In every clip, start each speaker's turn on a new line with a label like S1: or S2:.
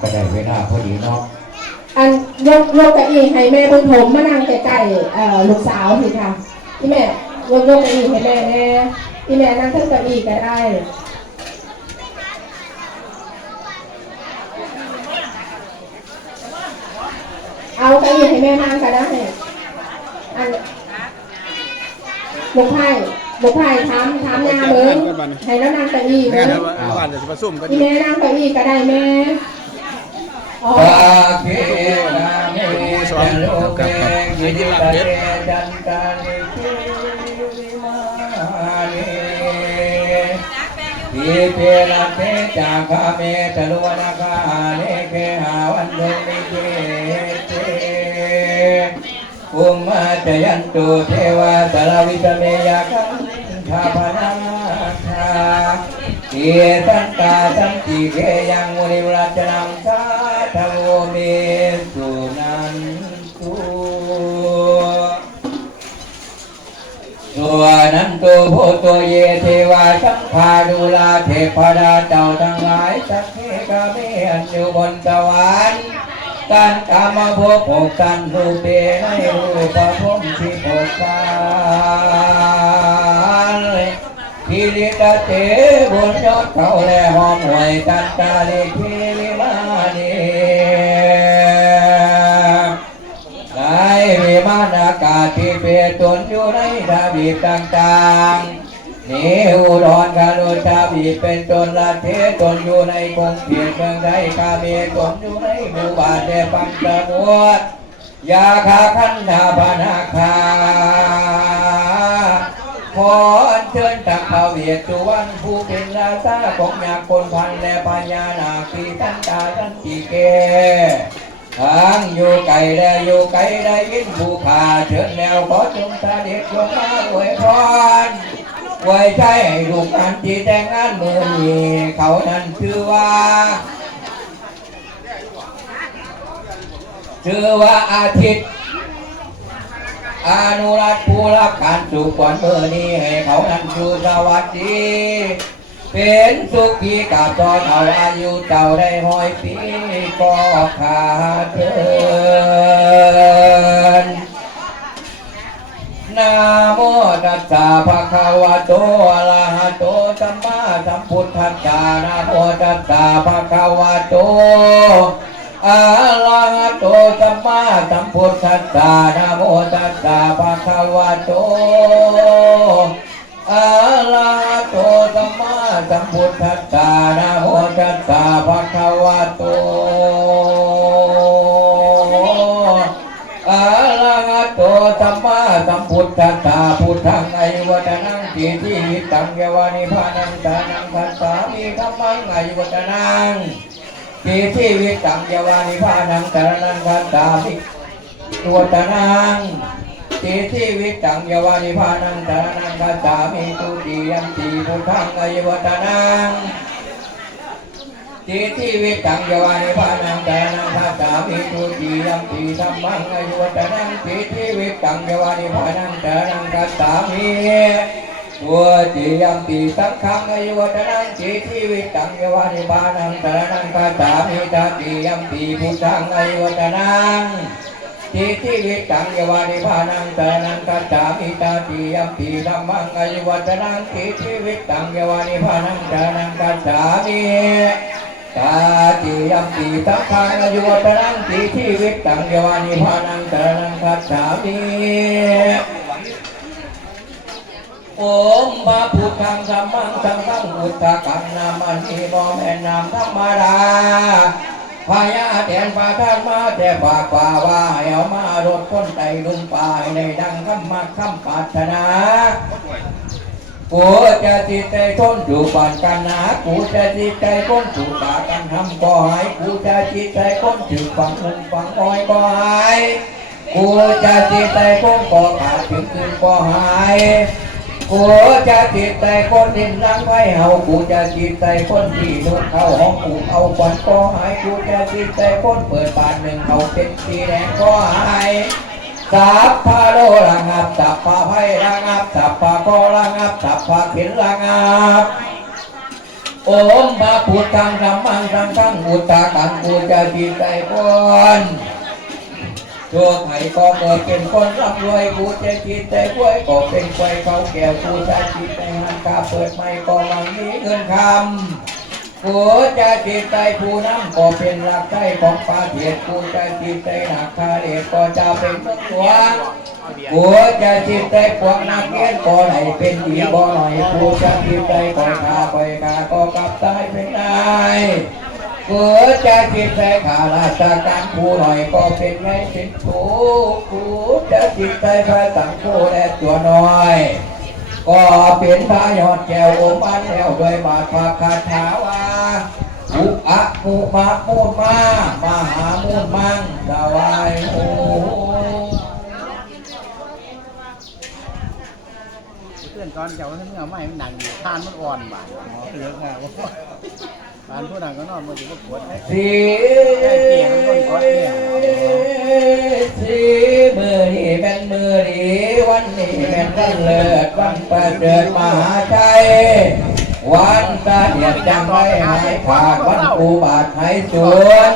S1: ก็ได้เวลาพอดีเนาะ
S2: อันยกยกเก้าอี้ให้แม่เพิ่งผมมานั่งใกล้ๆเอ่อลูกสาวสิค่ะพี่แม่ยกยกเก้าอี้ให้แม่แน่พี่แม่นั่งขึ้นเก้าอี้ก็ได้เอาเก้าอี้ให้แม่นั่งก็ได้อันบุกไผ่บุกไผ่ถามถามยาเบิ้งให้แล้วนั่งเก้าอี้
S3: แม่
S2: เบิ้ง
S3: นะบ้านจะมาซุ่มกันอ
S2: พี่
S3: ยู่
S2: แม่นั่งเก้าอี้ก็ได้แม่ อ๋อ
S1: ปาเกนาเมจโลเกยิจิตาเตจันตานิคิวิมานิทีเปรันเตจากาเมตลุวนาคาเนเคหาวันเดมิเกเตอุมมาจยันตุเทวาสารวิตเมยคันทาพนาคาเอตันตาสันติเกยังมุนิวราชนังส วนนั้นตุโพตัวเยเทวาสังฆาดูลาเทพดาเจ้าทั้งหลายสักเทกาเมอันอยู่บนสวรรค์การกามาภพหกกันรูปเปในรูปภพที่หกกันพิริตเตบุญยอดเขาและหอมหวยกันตาลิคิลิมานี ได้มีมานอากาศที่เปร ตนอยู่ในดาบีต่างๆนี่อุดรกาลุชาบีเป็นตนละเทตนอยู่ในกรุงเพียงเมืองไทยกาเมตนอยู่ในหมู่บ้านเดปังตะมวดยาคาคันธาปนาคาขออัญเชิญตักพระเวทสุวรรณผู้เป็นราชาของยาคนพันและพญานาคีทันตาทันตีเก ทางอยู่ไกลและอยู่ไกลได้ยินผู้ขาเชิญแล้วขอจงเด็จลงมาอวยพรไว้ใจให้ลูกอันที่แต่งงานมือนี้เขานั้นชื่อว่าชื่อว่าอาทิตย์อนุรักษ์ผู้รับการสุขวันเมื่อนี้ให้เขานั้นอยู่สวัสดี เป็นสุขีกับตอนเอาอายุเจ้าได้ห้อยปีก็ขาดเทินนะโมตัสสะภะคะวะโตอะระหะโตสัมมาสัมพุทธัสสะนะโมตัสสะภะคะวะโตอะระหะโตสัมมาสัมพุทธัสสะนะโมตัสสะภะคะวะโตอะระห สัมพุทธัสสะนะโมตัสสะภะคะวะโตอะระหะโตสัมมาสัมพุทธัสสะพุทธังไอายุวัฒนังกิติตังยวานิพานังสานังคัสสามิธัมมังไอายุวัฒนังปีที่วิตังยวานิพานังตรนังคัตตามิตัวตนังปีที่วิตังยวานิพานังตรนัง ยัมปีพุทธังอายุวัตนังปีที่วิตังยวานิพานังตนังคัตตามิตุติยัมปีธรรมังอายุวัตนังปีที่วิตังยวานิพานังตนังคัตตามิตัวจิยัมปีสังฆังอายุวัฒนังจิทิวิตังยวานิบานังตนังคาถามิตติยัมปีพุทธังอายุวัฒนัง จิทิวิตังยวานิบานังตระนังคาถามิตาติยัมปีธัมมังอายุวัฒนังจิทิวิตังยวานิบานังตระนังคาถามิตาติยัมปีสังฆังอายุวัฒนังจิทิวิตังยวานิบานังตระนังคาถามิโอมพระพุทธังสัมมังสังฆังพุทธกังนามันนีบอแม่นามธรรมดา พายาแทนฟ้าท่านมาแต่ฝากฝ่าว่าเอามารถคนไตลุงป่ายในดังคำมาคำปรารถนากูจะจิตใจทนอยู่ปานกันหนากูจะจิตใจคนถูกตากันทำก็หายกูจะจิตใจคนถือฝังเงินฝังอ้อยก็หายกูจะจิตใจคนก็ขาดถึงคืนก็หาย กูจะจิตใจคนดินล้างไว้เฮากูจะจิตใจคนที่ลุกเข้าห้องกูเอาควันก็หายกูจะจิตใจคนเปิดบานหนึ่งเอาเป็นสีแดงก็หายสัพพะโลระงับสัพพะไพระงับสัพพะโคระงับสัพพะขินระงับโอมพระพุทธังสัมมังสังฆังอุตตากังกูจะจิตใจพน ตัวไข่ก็เกิดเป็นคนร่ำรวยกูจะจิตใจกล้วยก็เป็นกล้วยเขาแก้วกูจะจิตใจหันกาเปิดไม่ก็หวังมีเงินคำกูจะจิตใจผู้น้ำก็เป็นหลักใจของปาเทียกูจะจิตใจหนักคาเดชก็จะเป็นเมืองหลวงกูจะจิตใจพวกนักเรียนก็ไหนเป็นดีบ่หน่อยกูจะจิตใจคอยขาคอยขาก็กลับตายเป็นได้กูจะจิตใจขาราชการผู้หน่อยก็เป็นไงเป็นกูกูจะจิตใจพระสังฆและตัวน้อย ก็เป็นพระยอดแก้วองค์บ้านแล้วด้วยบาทพระคาถาว่าอุอะมุมามูลมามหามูลมังสวายโอ
S3: เพื่อนตอนเจ้าท่านเอาไม้มันหนังอยู่ทานมันอ่อนบ่าเหลืองอะ บานผู้นั้นก็นอนมือถือก็ปวด
S1: สีสีมือนี่เป็นมือดีวันนี้เป็นวันเลิศวันประเดิดมหาชัยวันตาเดียดจังไม่หายขาดวันอุบาทหายสูญ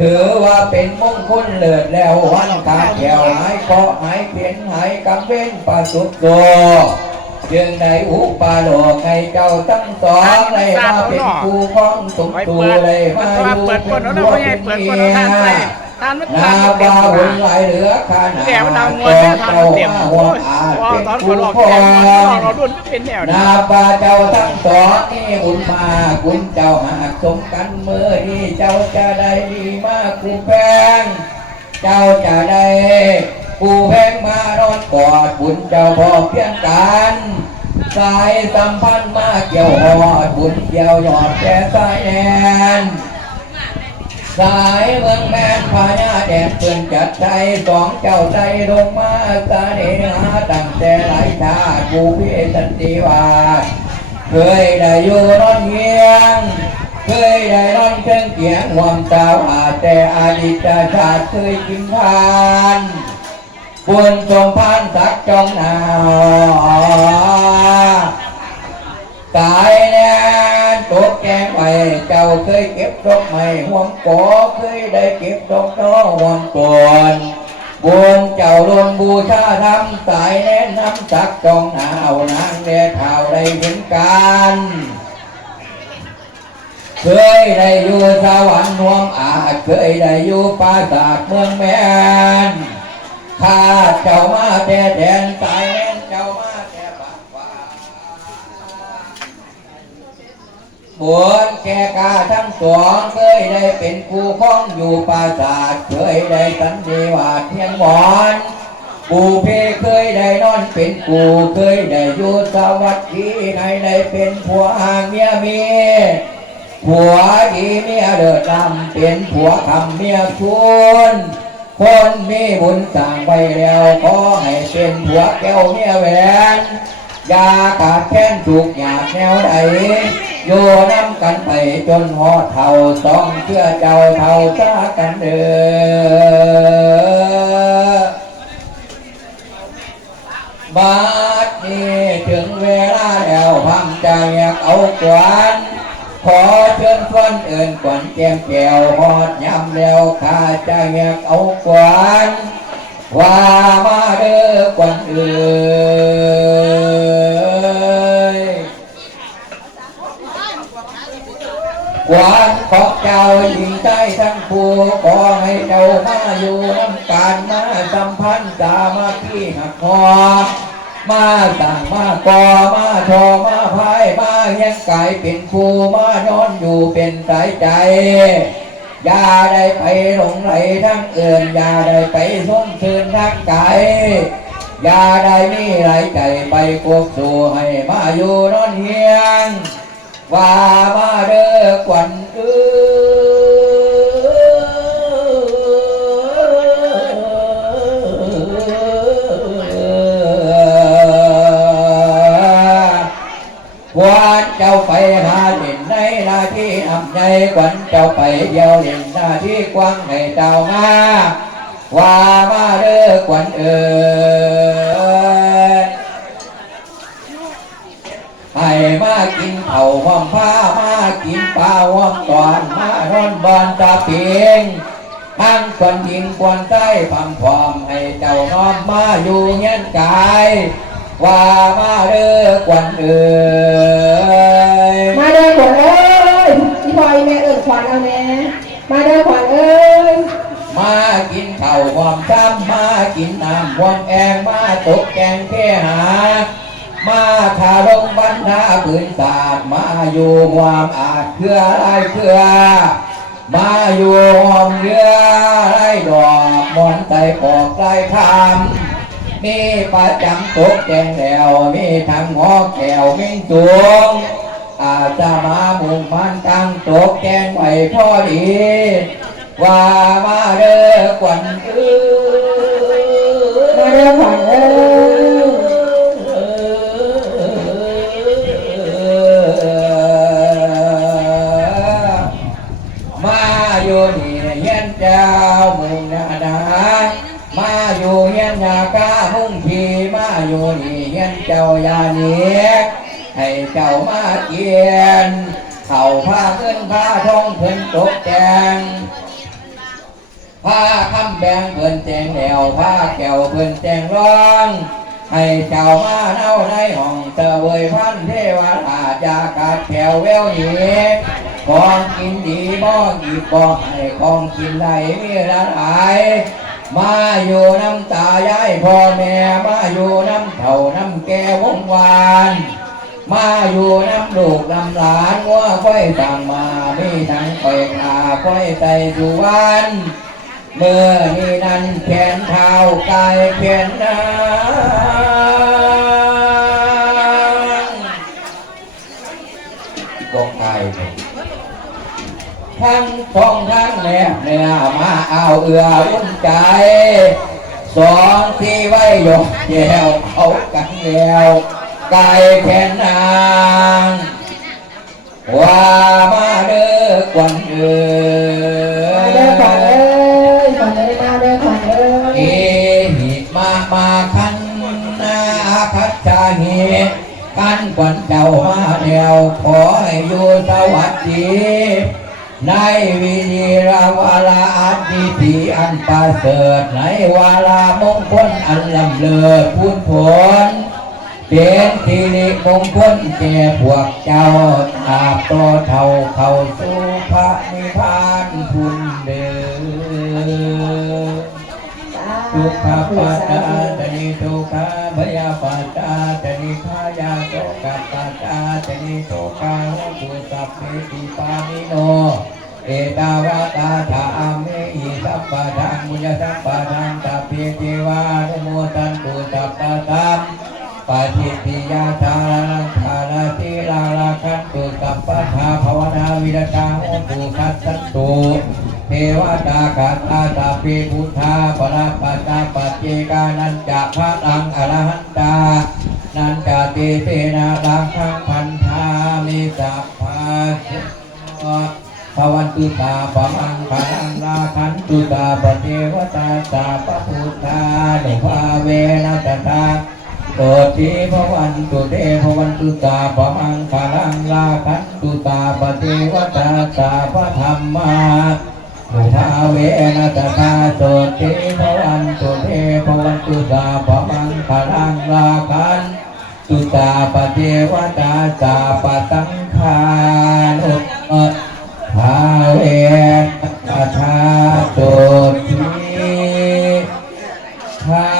S1: ถือว่าเป็นมงคลเลิศแล้ววันขาแก้วหายเคราะหายเพียนหายกำเว้นประสุดโต จึงได้อุปาโลกให้เจ้าทั้งสองได้มาเป็นครูของสมตู
S3: เล
S1: ย
S3: มา
S1: อยู่
S3: เป็น
S1: น
S3: แล้ว
S1: หั
S3: เป็
S1: น
S3: เมี
S1: ย
S3: นา
S1: บา
S3: หั
S1: บุ
S3: ว
S1: ญไหลเหลือขนาด
S3: แดดมันเจ้าแม่านมันเต็ม
S1: หัวอาเป็นผู้
S3: เขาหลอง
S1: อง
S3: นา
S1: บาเจ้าทั้งสองนี่บุญมาคุณเจ้าหากสมกันเมื่อนี้เจ้าจะได้ดีมากกูแพงเจ้าจะได้กูแพง กอดบุญเจ้าพ่อเพียงกันสายสัมพันธ์มาเกี่ยวหอดบุญเกี่ยวหยอดแก่สายแนนสายเมืองแม่นพญาแดดเปื่อนจัดใจสองเจ้าใจลงมาสาเนหาตั้งแต่หลายชาติกูพิสันติวาสเคยได้อยู่นอนเงียง เคยได้นอนเครื่องเกียงหวมสาอาแต่อดีตชาติเคยกินทาน บุญสมพานสักจงหนาวตายแน่ตกแกงไปเจ้าเคยเก็บดอกไม้ห่วงกอเคยได้เก็บดอกน้อห่วงก่อนบุญเจ้าลนบูชาธรรมสายแนะนำสักจงหนาเอานางแดดข่าวได้เห็นกันเคยได้อยู่สวรรค์รวมอาจเคยได้อยู่ปราสาทเมืองแมน ข้าเจ้ามาแต่แดนสายแดนเจ้ามาแต่ปากฟ้าบนแกกาทั้งสองเคยได้เป็นครูข้องอยู่ปราสาทเคยได้สันนิวาเทียงหมอนปูเพเคยได้นอนเป็นกูเคยได้อยู่สวัสดีในได้เป็นผัวหางเมียมีผัวดีเมียเดือดดำเป็นผัวคำเมียชุน คนมีบุญสั่งไปแล้วขอให้เป็นผัวแก้วเมียแหวนอย่าขาดแค้นถูกหยาดแนวใดโยน้ำกันไปจนหอเท่าสองเชื่อเจ้าเท่าซากันเด้อบาดนี้ถึงเวลาแล้วพังใจอยากเอากวน ขอเชิญชวนเอื่นกวนแก้มแก้วหอดยำแล้วข้าจะอยกเอากวนว่ามาเด้อกวนเอ่ยกวนขอเจ้าหญิงใจทั้งผู้ขอให้เจ้ามาอยู่น้ำการมาสัมพันธ์สามัคคีหักหอ มาสั่งมากอมาทอมาพายมาเฮียงกายเป็นครูมานอนอยู่เป็นสายใจอย่าได้ไปหลงไหลทั้งเอื่นอย่าได้ไปส้มซื่นทั้งไกายอย่าได้มีไหลใจไปกวกสู่ให้มาอยู่นอนเฮียงว่ามาเด้อกวันเอ้ย วานเจ้าไปหาเล่นในนาที่อำในขวัญเจ้าไปเดียวเล่นนาที่กว้างให้เจ้ามาว่ามาเด้อขวัญเอ๋ยให้มากินเข่าวหอมผ้ามากินปลาหอมตอนมาร้อนบอนตาเพียงทั้งควันยิงควันใต้พังพร้อมให้เจ้าน้อมมาอยู่เงี้ยกาย ว่ามาเด้อกวนเอ้ย
S2: มาเด้อขวัญเอ้ยพี่พลอยแม่เอิญขวัญเอาแม่มาเด้อขวัญเอ้ย
S1: มากินข้าวหอมซ้ำมากินน้ำหอมแองมาตกแกงเทหา มาคาลงบรรดาปืนศาสตร์มาอยู่ความอาจเครือไรเครือ มาอยู่หอมเรือไรดอกมอนไตปอกไรคำ มีประจำตกแกงแถวมีทั้งหอแก้วมิ่งจวงอาจจะมามุ่งมันตั้งตกแกงไว้พอดี ว่ามาเด้อกวันเอ้ย
S2: มาเด้อขวั
S1: น เจ้ายาเนียกให้เจ้ามาเกียนเข่าผ้าเงินผ้าทองเพิ่นตกแต่งผ้าคำแบงเพิ่นแจงแนวผ้าแก้วเพิ่นแจงร้องให้เจ้ามาเน่าในห้องเตอเวยพันเทวดาจากาดแถวแววหนีของกินดีบ่กีบบ่ให้ของกินได้มีละหลาย มาอยู่น้ำตายายพ่อแม่มาอยู่น้ำเถ่าน้ำแก่วงวานมาอยู่น้ำลูกน้ำหลานวัวค่อยตั้งมามีทั้งไปขาค่อยใส่สุวรรณเมื่อนี้นั้นแขนเท้ากายแขนนา ทั้งทองทั้งแนบเนื้อมาเอาเอืออุ่นใจสองที่ไว้ยกแยวเอากันแล้วกายแขนนางว่ามาเด้อกวันเอ้
S2: มาเด้อขวัญเอ้ยขวัญเอ้ยมาเด้อขวัญเอ้
S1: เอหิมามาคันนาคัจจาหิกันกวันเจ้ามาเดียวขอให้อยู่สวัสดี ในวิธีราวาลาอันดีทีอันประเสริฐในวาลามงคลอันลำเลิศพูนผลเป็นทีริมงคลแก่พวกเจ้าอาบต่อเท่าเข้าสู่พระนิพพานคุณเด ทุกขปัตตาตนิทุกขาพยาปัตตาตนิพายาโตกัปปัตตาตนิโตกาหุสัพเพติปานิโน เอตาวาตาธาเมหิสัพพะทังมุญสัพพะทังตัพเพเทวานุโมทันตุสัพพะทัมปฏิปิยาทานังทานาติลาลาคันตุสัพพะทาภาวนาวิรตังโอปุคัสสันตุ วตาคัตตาตาปิพุทธาปราปัตตาปัจเจกานันจะพระลังอรหันตา นันจะเตเตนะลังคังพันธามิสัพพะภวันตุตาปะมังพลังลาคันตุตาปเทวตาสาปพุทธานุภาเวนะตถาโตติภวันตุเตภวันตุตาปะมังคาลังลาคันตุตาปฏิวัตาตาพระธรรมา สุภาเวนะตถาโตติภวันตุเทภวันตุตาปะมังคาลังลาคันตุตาปฏิวัตาตาปตังคานุเอภาเวนะตถาโตติภา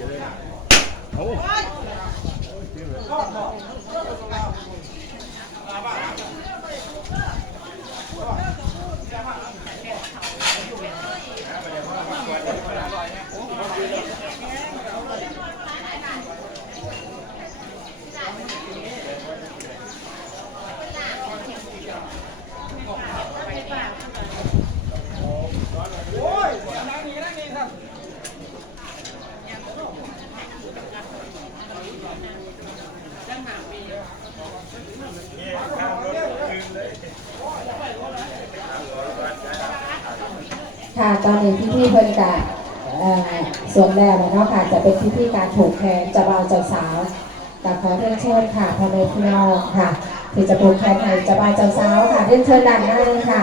S1: โอ้
S2: ค่ะตอนนี้พี่ๆ เพิ่นกะส่วนแรกเนาะค่ะจะเป็นพิธีการถูกแทนจะบ่าเจ้าสาวกับขอเรียนเชิญค่ะพ่อแม่พี่น้องค่ะ ที่จะถูกแทนให้เจะบ่าเจ้าสาวค่ะเรียนเชิญด้านหน้าค่ะ